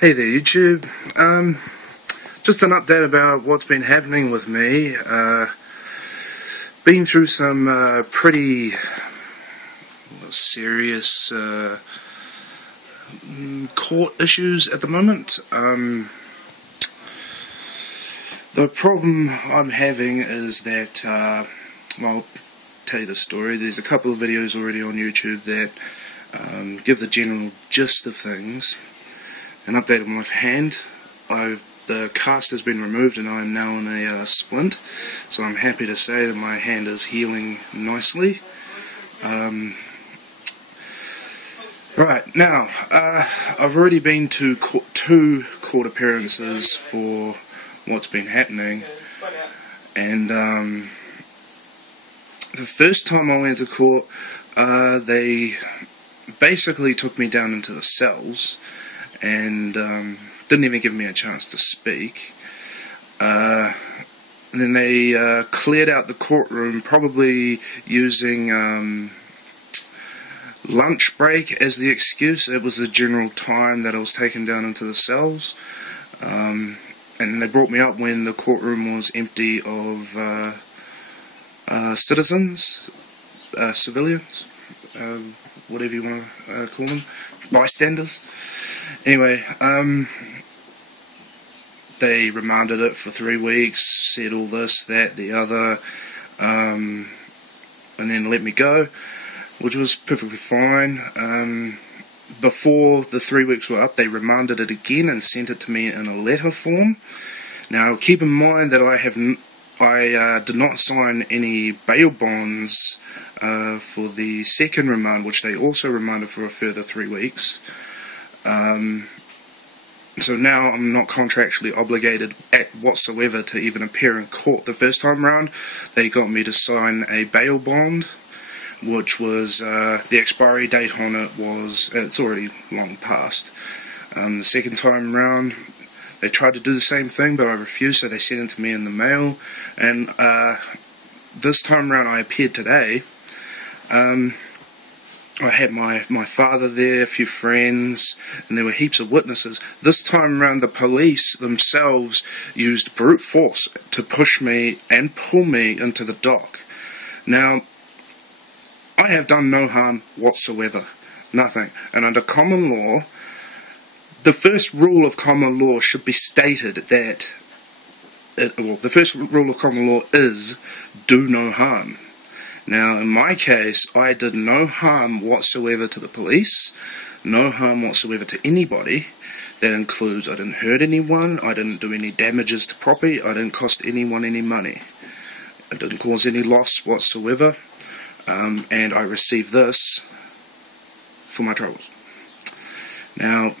Hey there YouTube, just an update about what's been happening with me. Been through some pretty serious court issues at the moment. The problem I'm having is that, well, I'll tell you the story. There's a couple of videos already on YouTube that give the general gist of things. An update on my hand. The cast has been removed and I am now on a splint, so I'm happy to say that my hand is healing nicely. Right, now, I've already been to two court appearances for what's been happening, and the first time I went to court, they basically took me down into the cells and didn't even give me a chance to speak. And then they cleared out the courtroom, probably using lunch break as the excuse. It was the general time that I was taken down into the cells. And they brought me up when the courtroom was empty of citizens, civilians, whatever you want to call them, bystanders. Anyway, they remanded it for 3 weeks, said all this, that, the other, and then let me go, which was perfectly fine. Before the 3 weeks were up, they remanded it again and sent it to me in a letter form. Now, keep in mind that I did not sign any bail bonds for the second remand, which they also remanded for a further 3 weeks. So now I'm not contractually obligated whatsoever to even appear in court. The first time round, they got me to sign a bail bond, which was, the expiry date on it was, it's already long past. The second time round, they tried to do the same thing, but I refused, so they sent it to me in the mail. And this time round, I appeared today. I had my father there, a few friends, and there were heaps of witnesses. This time around, the police themselves used brute force to push me and pull me into the dock. Now, I have done no harm whatsoever. Nothing. And under common law, the first rule of common law should be stated that, the first rule of common law is, do no harm. Now, in my case, I did no harm whatsoever to the police, no harm whatsoever to anybody. That includes, I didn't hurt anyone, I didn't do any damages to property, I didn't cost anyone any money. I didn't cause any loss whatsoever, and I received this for my troubles. Now,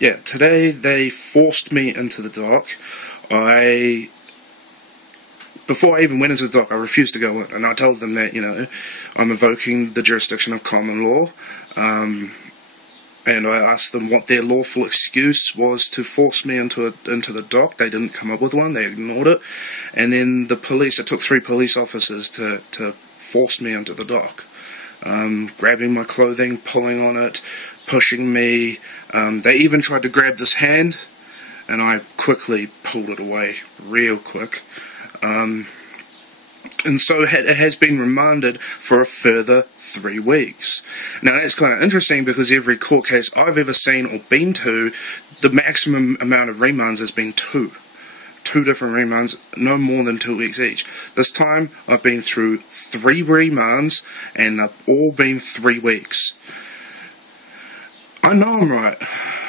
yeah, today they forced me into the dock. Before I even went into the dock, I refused to go in, and I told them that, you know, I'm invoking the jurisdiction of common law, and I asked them what their lawful excuse was to force me into the dock. They didn't come up with one, they ignored it, and then the police, it took 3 police officers to force me into the dock, grabbing my clothing, pulling on it, pushing me. They even tried to grab this hand, and I quickly pulled it away, real quick. And so it has been remanded for a further 3 weeks. Now that's kind of interesting because every court case I've ever seen or been to, the maximum amount of remands has been 2. 2 different remands, no more than 2 weeks each. This time I've been through 3 remands and they've all been 3 weeks. I know I'm right,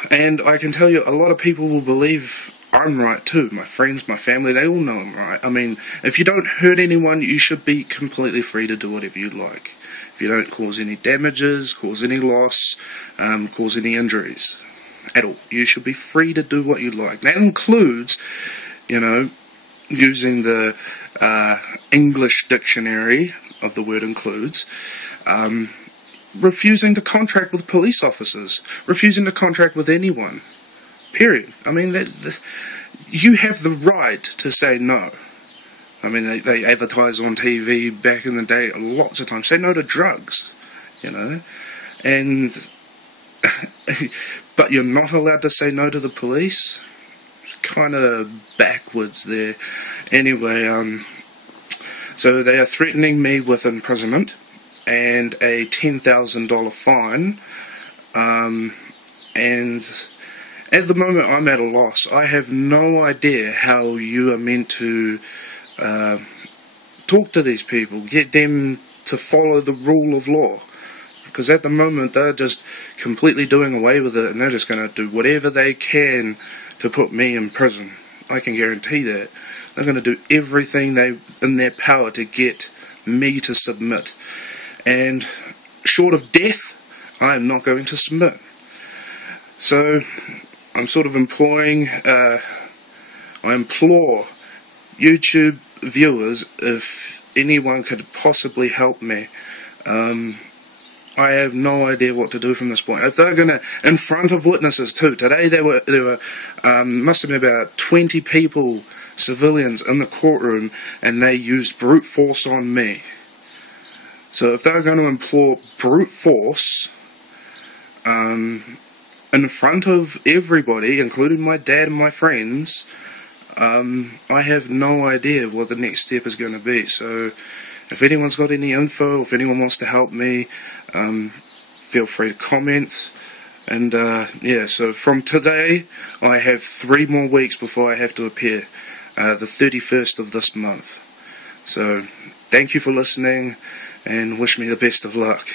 and I can tell you a lot of people will believe I'm right too. My friends, my family, they all know I'm right. I mean, if you don't hurt anyone, you should be completely free to do whatever you like. If you don't cause any damages, cause any loss, cause any injuries at all, you should be free to do what you like. That includes, you know, using the English dictionary of the word includes, refusing to contract with police officers, refusing to contract with anyone. Period. I mean, you have the right to say no. I mean, they advertise on TV back in the day lots of times. Say no to drugs, you know. And but you're not allowed to say no to the police? Kind of backwards there. Anyway, so they are threatening me with imprisonment and a $10,000 fine, and at the moment I'm at a loss. I have no idea how you are meant to talk to these people, get them to follow the rule of law, because at the moment they're just completely doing away with it, and they're just going to do whatever they can to put me in prison. I can guarantee that. They're going to do everything in their power to get me to submit. And short of death, I am not going to submit. So I'm sort of I implore YouTube viewers, if anyone could possibly help me. I have no idea what to do from this point. If they're going to, in front of witnesses too, today there were must have been about 20 people, civilians, in the courtroom, and they used brute force on me. So if they're going to employ brute force in front of everybody, including my dad and my friends, I have no idea what the next step is going to be. So if anyone's got any info, if anyone wants to help me, feel free to comment. And yeah, so from today I have 3 more weeks before I have to appear, the 31st of this month. So thank you for listening, and wish me the best of luck.